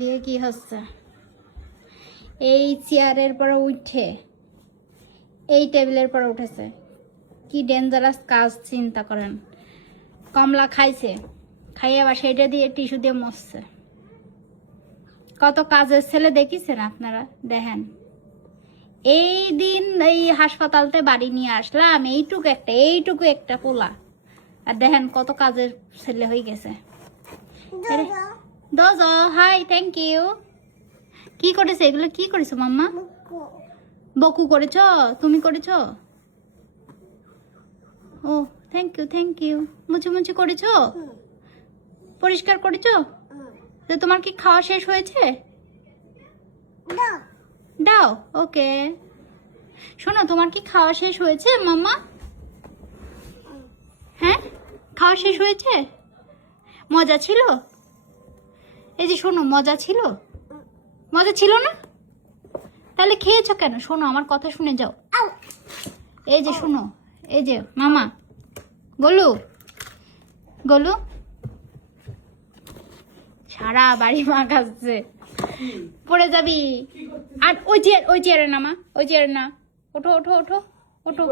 দিয়ে কি হচ্ছে? এই চেয়ারের পরে উঠে এই টেবিলের পরে উঠেছে। কি ডেঞ্জারাস কাজ চিন্তা করেন। কমলা খাইছে, খাইয়ে আবার সেইটা দিয়ে টিস্যু দিয়ে মরছে। কত কাজের ছেলে দেখিছেন আপনারা? দেখেন, এই দিন এই হাসপাতালতে বাড়ি নিয়ে আসলাম, এইটুকু একটা পোলা, আর দেখেন কত কাজের ছেলে হয়ে গেছে। দোজো, হাই, থ্যাংক ইউ। কি করেছে এগুলো? কি করেছো মাম্মা? বকু করেছ? তুমি করেছ? ও থ্যাংক ইউ। মুছে করেছ? পরিষ্কার করেছ? তো তোমার কি খাওয়া শেষ হয়েছে? দাও, ওকে। শোনো, তোমার কি খাওয়া শেষ হয়েছে মাম্মা? হ্যাঁ, খাওয়া শেষ হয়েছে? মজা ছিল? এই যে শোনো, মজা ছিল? মজা ছিল না? তাহলে খেয়েছো কেন? শোনো, আমার কথা শুনে যাও। এই যে শোনো, এই যে মামা, গোলু সারা বাড়ি মাখাচ্ছে। পড়ে যাবি। আর ওই চেয়ারে না মা, ওই চেয়ারে না। ওঠো ওঠো ওঠো ওঠো।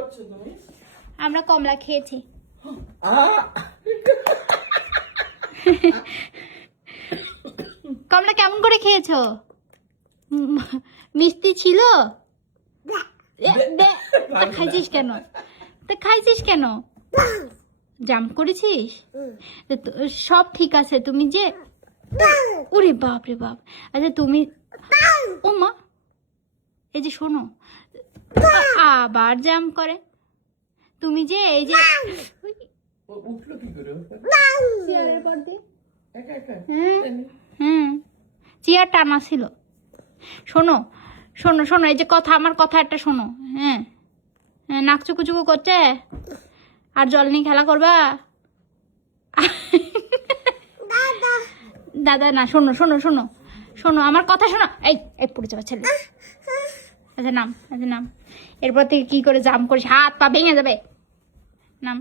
আমরা কমলা খেয়েছি। কমলা কেমন করে খেয়েছো? মিষ্টি ছিল? খাইছিস কেন? জাম্প করেছিস? সব ঠিক আছে, তুমি যে ওরে বাপ রে বাপ। আচ্ছা তুমি, ও মা, এই যে শোনো, আবার জাম্প করে। তুমি যে এই যে চেয়ার টানা ছিল। শোনো, এই যে আমার কথা একটা শোনো। হ্যাঁ, নাক চুকু করছে, আর জল নিয়ে খেলা করবা? দাদা না, শোনো আমার কথা শোনো। এই পড়ে যাবে ছেলে। আচ্ছা নাম। এরপর থেকে কি করে জাম্প করিস? হাত পা ভেঙে যাবে। নাম।